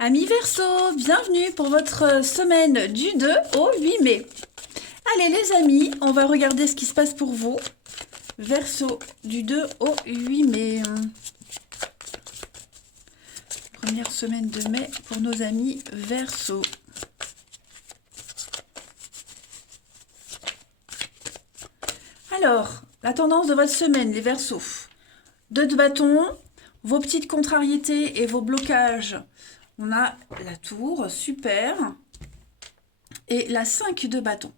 Amis Verseau, bienvenue pour votre semaine du 2 au 8 mai. Allez les amis, on va regarder ce qui se passe pour vous. Verseau du 2 au 8 mai. Première semaine de mai pour nos amis Verseau. Alors, la tendance de votre semaine, les Verseaux. 2 de bâton, vos petites contrariétés et vos blocages. On a la tour, super. Et la 5 de bâton.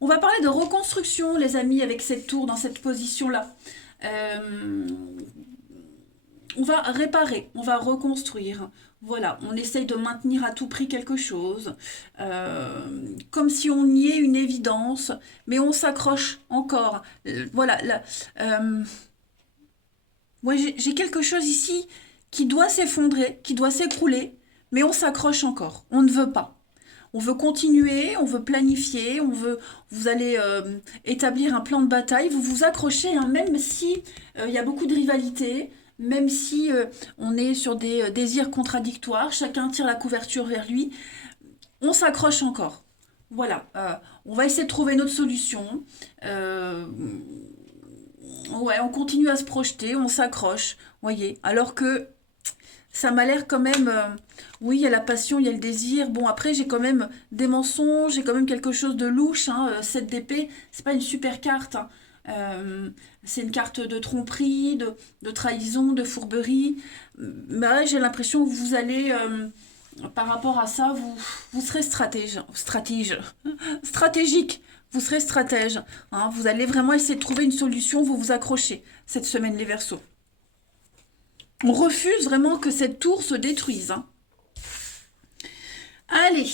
On va parler de reconstruction, les amis, avec cette tour dans cette position-là. On va réparer, on va reconstruire. Voilà, on essaye de maintenir à tout prix quelque chose, comme si on niait une évidence, mais on s'accroche encore. Voilà, là, moi j'ai quelque chose ici qui doit s'effondrer, qui doit s'écrouler, mais on s'accroche encore. On ne veut pas. On veut continuer, on veut planifier, vous allez établir un plan de bataille, vous vous accrochez, hein, même si il y a beaucoup de rivalité, même si on est sur des désirs contradictoires, chacun tire la couverture vers lui, on s'accroche encore. Voilà, on va essayer de trouver notre solution. Ouais, on continue à se projeter, on s'accroche, voyez, alors que ça m'a l'air quand même. Oui, il y a la passion, il y a le désir. Bon, après, j'ai quand même des mensonges, j'ai quand même quelque chose de louche. Hein. 7 d'épée, c'est pas une super carte. Hein. C'est une carte de tromperie, de trahison, de fourberie. Mais ouais, j'ai l'impression que vous allez, par rapport à ça, vous serez stratégique. Vous serez stratège. Hein. Vous allez vraiment essayer de trouver une solution, vous vous accrochez cette semaine, les Verseaux. On refuse vraiment que cette tour se détruise. Hein. Allez,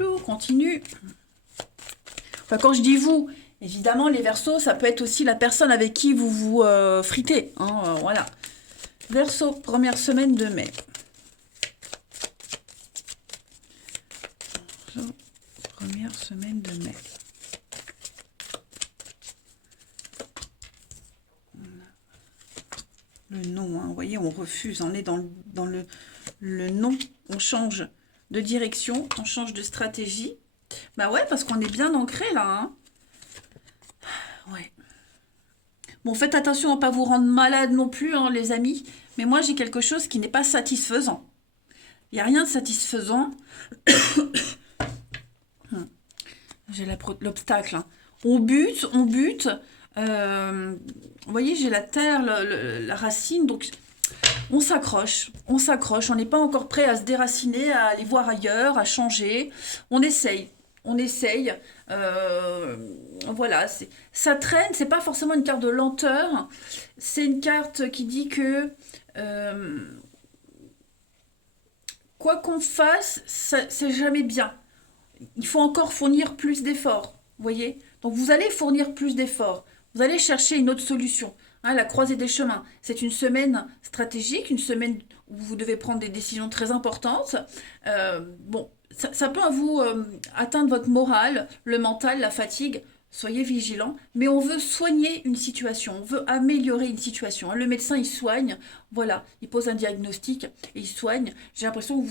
on continue. Enfin, quand je dis vous, évidemment, les Verseaux, ça peut être aussi la personne avec qui vous vous fritez. Hein, voilà. Verseau, première semaine de mai. Première semaine de mai. Le nom, hein, vous voyez, on refuse, on est dans le non, on change de direction, on change de stratégie. Bah ouais, parce qu'on est bien ancré là. Hein. Ouais. Bon, faites attention à ne pas vous rendre malade non plus, hein, les amis. Mais moi, j'ai quelque chose qui n'est pas satisfaisant. Il n'y a rien de satisfaisant. J'ai l'obstacle. Hein. On bute, on bute. Vous voyez, j'ai la terre, la racine, donc on s'accroche, on n'est pas encore prêt à se déraciner, à aller voir ailleurs, à changer. On essaye. Voilà, ça traîne, c'est pas forcément une carte de lenteur, c'est une carte qui dit que quoi qu'on fasse, c'est jamais bien. Il faut encore fournir plus d'efforts, vous voyez. Donc vous allez fournir plus d'efforts, vous allez chercher une autre solution. Hein, la croisée des chemins, c'est une semaine stratégique, une semaine où vous devez prendre des décisions très importantes. Bon, ça peut à vous atteindre votre morale, le mental, la fatigue. Soyez vigilants, mais on veut soigner une situation, on veut améliorer une situation. Hein. Le médecin, il soigne, voilà, il pose un diagnostic et il soigne. J'ai l'impression que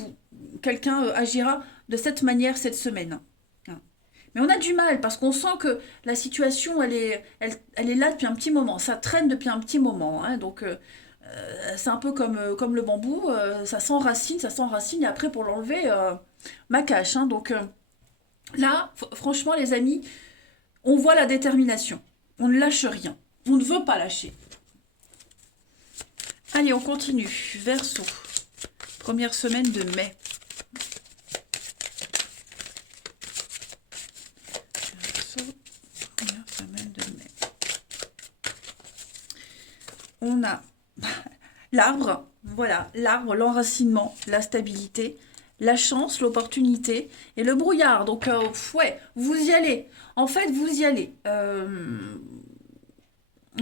quelqu'un agira de cette manière cette semaine. Hein. Mais on a du mal parce qu'on sent que la situation, elle est là depuis un petit moment. Ça traîne depuis un petit moment. Hein. Donc, c'est un peu comme le bambou. Ça s'enracine. Et après, pour l'enlever, ma cache. Hein. Donc, là, franchement, les amis, on voit la détermination. On ne lâche rien. On ne veut pas lâcher. Allez, on continue. Verseau. Première semaine de mai. Première semaine de mai. On a l'arbre, voilà, l'arbre, l'enracinement, la stabilité, la chance, l'opportunité et le brouillard. Donc, ouais, vous y allez. En fait, vous y allez.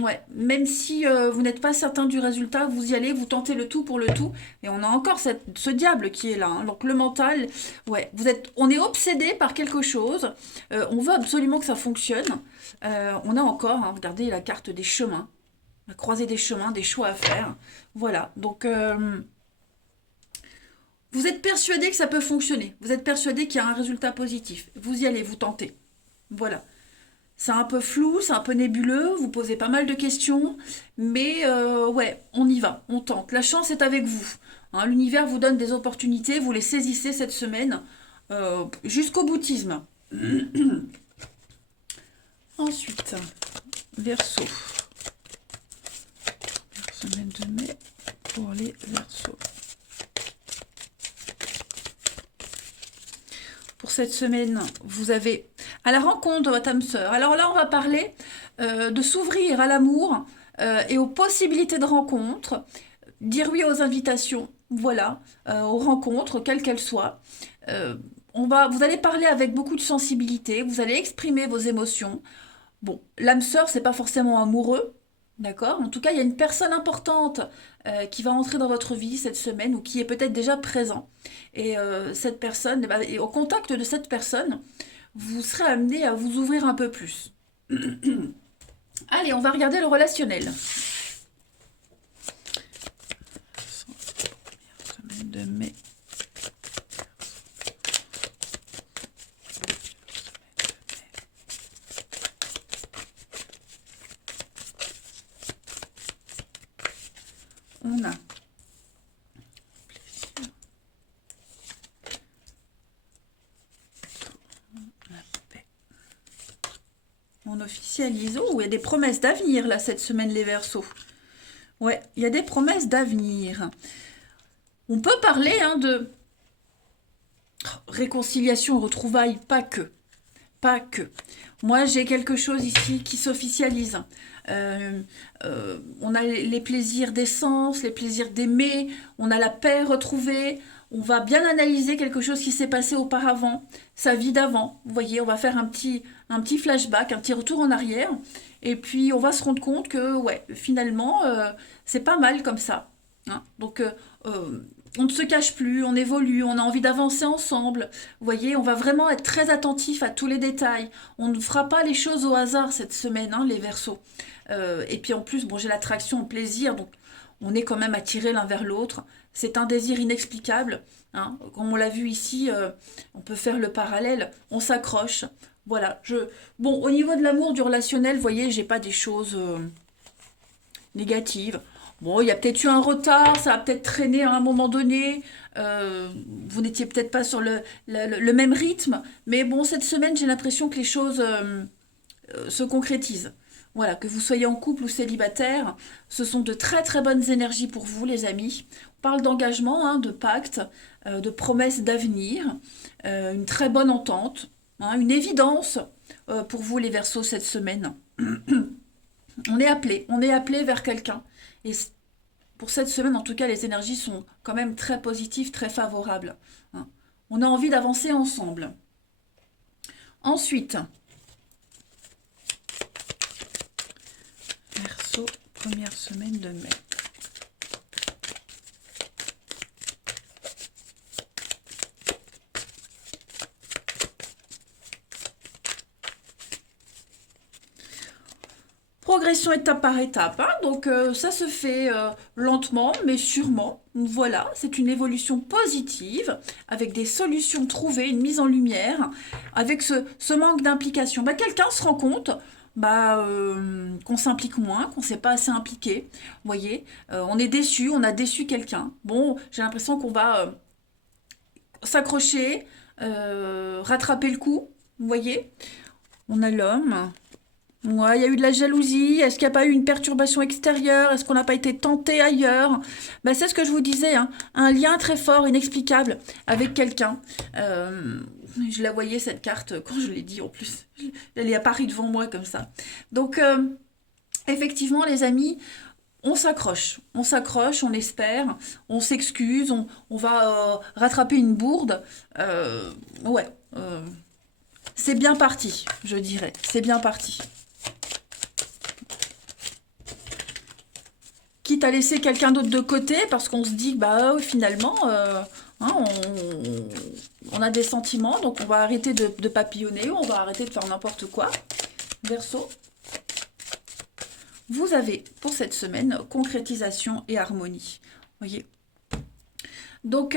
Ouais, même si vous n'êtes pas certain du résultat, vous y allez, vous tentez le tout pour le tout. Et on a encore ce diable qui est là. Hein. Donc le mental, ouais, on est obsédé par quelque chose. On veut absolument que ça fonctionne. On a encore, hein, regardez la carte des chemins, la croisée des chemins, des choix à faire. Voilà. Donc Vous êtes persuadé que ça peut fonctionner. Vous êtes persuadé qu'il y a un résultat positif. Vous y allez, vous tentez. Voilà. C'est un peu flou, c'est un peu nébuleux, vous posez pas mal de questions, mais ouais, on y va, on tente. La chance est avec vous. Hein, l'univers vous donne des opportunités, vous les saisissez cette semaine jusqu'au boutisme. Ensuite, Verseau. Semaine de mai pour les Verseaux. Pour cette semaine, vous avez à la rencontre de votre âme sœur. Alors là, on va parler de s'ouvrir à l'amour et aux possibilités de rencontre, dire oui aux invitations, voilà, aux rencontres, quelles qu'elles soient. Vous allez parler avec beaucoup de sensibilité, vous allez exprimer vos émotions. Bon, l'âme sœur, c'est pas forcément amoureux, d'accord? En tout cas, il y a une personne importante qui va entrer dans votre vie cette semaine ou qui est peut-être déjà présent. Et cette personne, et au contact de cette personne, vous serez amené à vous ouvrir un peu plus. Allez, on va regarder le relationnel. Semaine de mai. On a plaisir, la paix. On officialise. Oh, il y a des promesses d'avenir là cette semaine les Verseaux. Ouais, il y a des promesses d'avenir. On peut parler de réconciliation, retrouvailles, pas que. Pas que. Moi, j'ai quelque chose ici qui s'officialise. On a les plaisirs d'essence, les plaisirs d'aimer, on a la paix retrouvée, on va bien analyser quelque chose qui s'est passé auparavant, sa vie d'avant. Vous voyez, on va faire un petit flashback, un petit retour en arrière, et puis on va se rendre compte que, ouais, finalement, c'est pas mal comme ça. Hein. Donc, on ne se cache plus, on évolue, on a envie d'avancer ensemble. Vous voyez, on va vraiment être très attentif à tous les détails. On ne fera pas les choses au hasard cette semaine, hein, les Verseaux. Et puis en plus, bon, j'ai l'attraction, le plaisir, donc on est quand même attirés l'un vers l'autre. C'est un désir inexplicable. Hein. Comme on l'a vu ici, on peut faire le parallèle. On s'accroche. Voilà. Bon, au niveau de l'amour, du relationnel, vous voyez, j'ai pas des choses négatives. Bon, il y a peut-être eu un retard, ça a peut-être traîné à un moment donné. Vous n'étiez peut-être pas sur le même rythme. Mais bon, cette semaine, j'ai l'impression que les choses se concrétisent. Voilà, que vous soyez en couple ou célibataire, ce sont de très très bonnes énergies pour vous, les amis. On parle d'engagement, hein, de pacte, de promesses d'avenir, une très bonne entente, hein, une évidence pour vous, les Verseaux, cette semaine. On est appelé vers quelqu'un. Et pour cette semaine, en tout cas, les énergies sont quand même très positives, très favorables. Hein. On a envie d'avancer ensemble. Ensuite, Verseau, première semaine de mai. Progression étape par étape, hein. Donc ça se fait lentement mais sûrement. Voilà, c'est une évolution positive avec des solutions trouvées, une mise en lumière, avec ce manque d'implication. Quelqu'un se rend compte qu'on s'implique moins, qu'on ne s'est pas assez impliqué. Vous voyez, on est déçu, on a déçu quelqu'un. Bon, j'ai l'impression qu'on va s'accrocher, rattraper le coup. Vous voyez, on a l'homme. Ouais, il y a eu de la jalousie. Est-ce qu'il n'y a pas eu une perturbation extérieure? Est-ce qu'on n'a pas été tenté ailleurs? C'est ce que je vous disais, hein. Un lien très fort, inexplicable avec quelqu'un. Je la voyais cette carte quand je l'ai dit en plus. Elle est apparue devant moi comme ça. Donc, effectivement, les amis, on s'accroche. On s'accroche, on espère, on s'excuse, on va rattraper une bourde. Ouais, c'est bien parti, je dirais. C'est bien parti. Quitte à laisser quelqu'un d'autre de côté, parce qu'on se dit que finalement, hein, on a des sentiments, donc on va arrêter de papillonner, on va arrêter de faire n'importe quoi. Verseau, vous avez pour cette semaine concrétisation et harmonie. Voyez, Donc,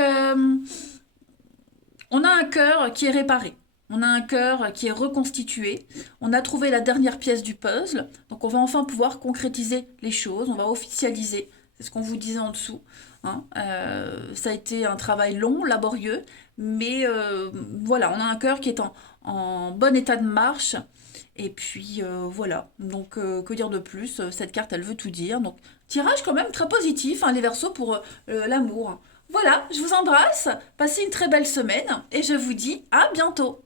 on a un cœur qui est réparé. On a un cœur qui est reconstitué. On a trouvé la dernière pièce du puzzle. Donc on va enfin pouvoir concrétiser les choses. On va officialiser. C'est ce qu'on vous disait en dessous, hein. Ça a été un travail long, laborieux. Mais voilà, on a un cœur qui est en bon état de marche. Et puis voilà. Donc que dire de plus? Cette carte, elle veut tout dire. Donc tirage quand même très positif, hein, les Verseaux, pour l'amour. Voilà, je vous embrasse, passez une très belle semaine et je vous dis à bientôt.